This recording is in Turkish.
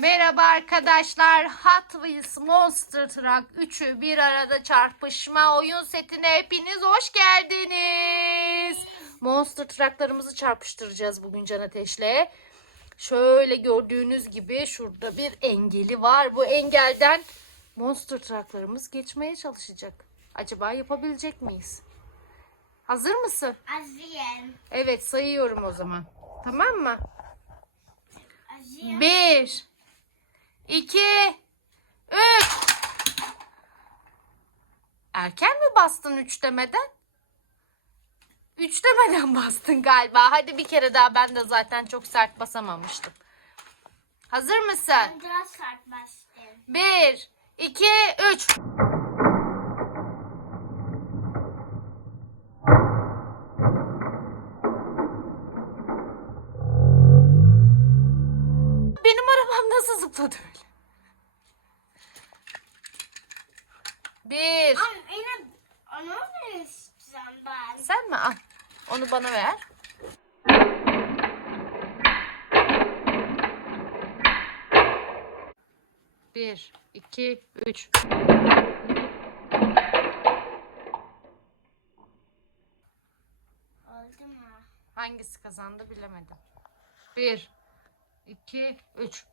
Merhaba arkadaşlar. Hot Wheels Monster Truck 3'ü bir arada çarpışma oyun setine hepiniz hoş geldiniz. Monster Truck'larımızı çarpıştıracağız bugün Can Ateş'le. Şöyle gördüğünüz gibi şurada bir engeli var. Bu engelden Monster Truck'larımız geçmeye çalışacak. Acaba yapabilecek miyiz? Hazır mısın? Azriyem. Evet sayıyorum o zaman. Tamam mı? Azriyem. Bir, iki, üç. Erken mi bastın üç demeden? Üç demeden bastın galiba. Hadi bir kere daha ben de zaten çok sert basamamıştım. Hazır mısın? Ben biraz sert bastım. Bir, iki, üç. Benim arabam nasıl zıpladı öyle? Bir. Yine onu isteyeceğim ben? Sen mi? Al. Onu bana ver. Bir, iki, üç. Oldu mu? Hangisi kazandı bilemedim. Bir, iki, üç.